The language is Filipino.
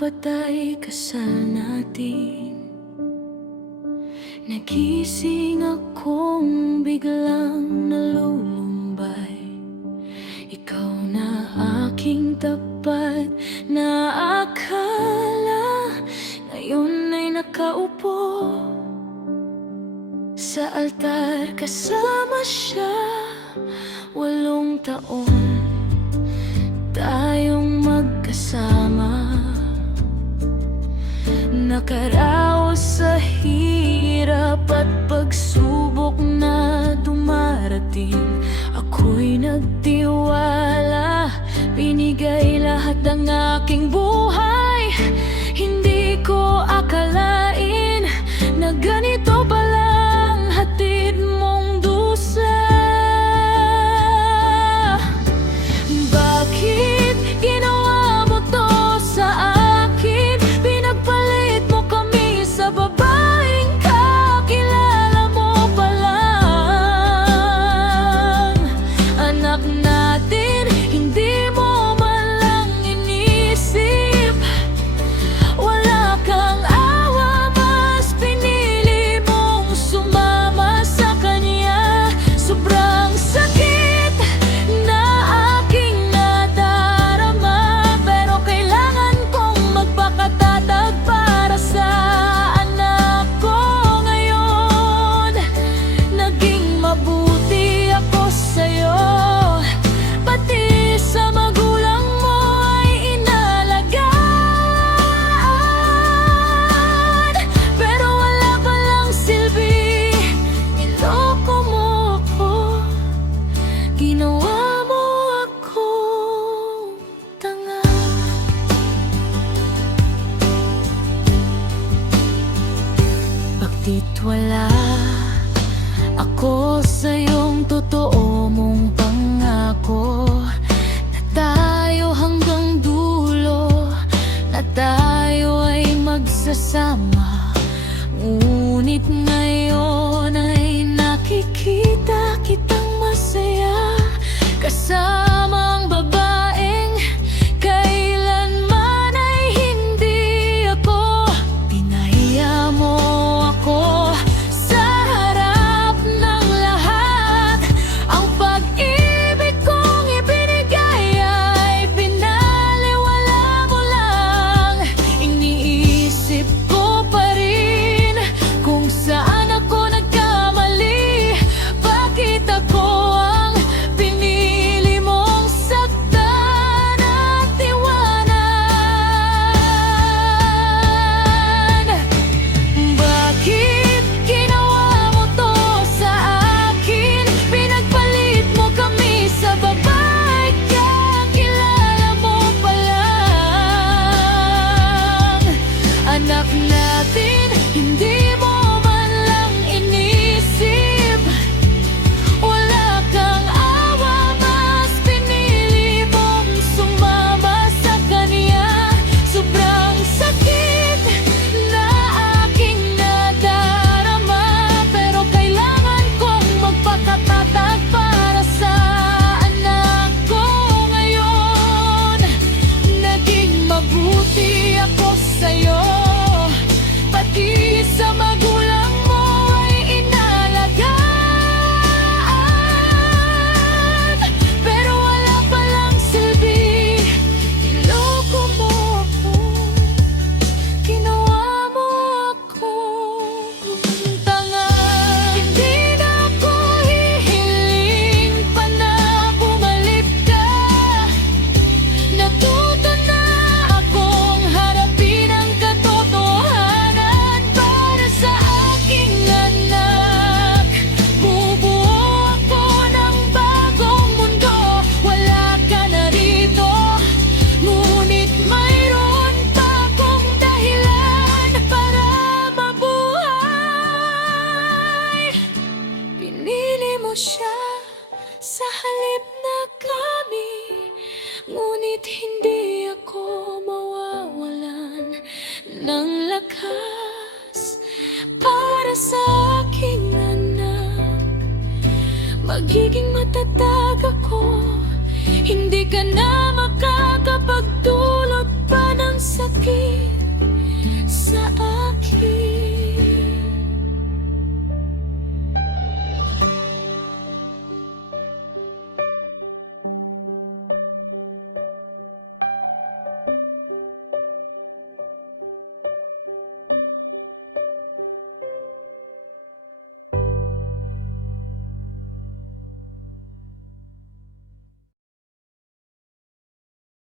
apat ay kasal natin. Nagising akong biglang nalulumbay. Ikaw na aking tapat na akala, ngayon ay nakaupo sa altar kasama siya. 8 taon tayong magkasama, nakaraos sa hirap at pagsubok na dumarating. Ako'y nagtiwala, binigay lahat ng aking buhay. Hindi ko akalain na ganito palang hatid mong dusa. Bakit ginawa mo to sa akin? Pinagpalit mo kami sa babaeng kakilala mo pa lang. Anak natin, hindi mo man lang inisip. Wala kang awa, mas pinili mong sumama sa kanya. Sobrang sakit na aking nadarama, pero kailangan kong magpakatatag para sa anak ko ngayon. Naging mabuti ako sa'yo, pati sa magulang mo ay inalagaan. Pero wala palang silbi, niloko mo ako, ginawa mo akong tanga. Bakit wala ako sa iyong totoo mong pangako, na tayo hanggang dulo, na tayo ay magsasama? Ngunit ngayon ay nakikita kitang masaya kasama ang babaeng kailanman ay hindi ako. Pinahiya mo ako sa harap ng lahat. Ang pag-ibig kong ibinigay ay pinaliwala mo lang. Iniisip ko pa rin kung saan ako nagkamali. Bakit ako ang pinili mong saktan at iwanan? Bakit ginawa mo to sa akin? Pinagpalit mo kami sa babae kakilala mo pa lang. Anak natin, hindi mo man lang inisip. Wala kang awa, mas pinili mong sumama sa kanya. Sobrang sakit na aking nadarama, pero kailangan kong magpakatatag para sa anak ko ngayon. Naging mabuti ako sa'yo, pati sa magulang mo ay inalagaan. Pero wala palang silbi, niloko mo ako, ginawa mo akong tanga. Hindi na ako hihiling pa na bumalik ka. Natuto na akong harapin ang katotohanan para sa aking anak. Bubuo ako ng bagong mundo, wala ka na rito. Ngunit mayroon pa akong dahilan para mabuhay. Pinili mo siya sa halip na kami, ngunit hindi ako mawawalan ng lakas para sa aking anak. Magiging matatag ako, hindi ka na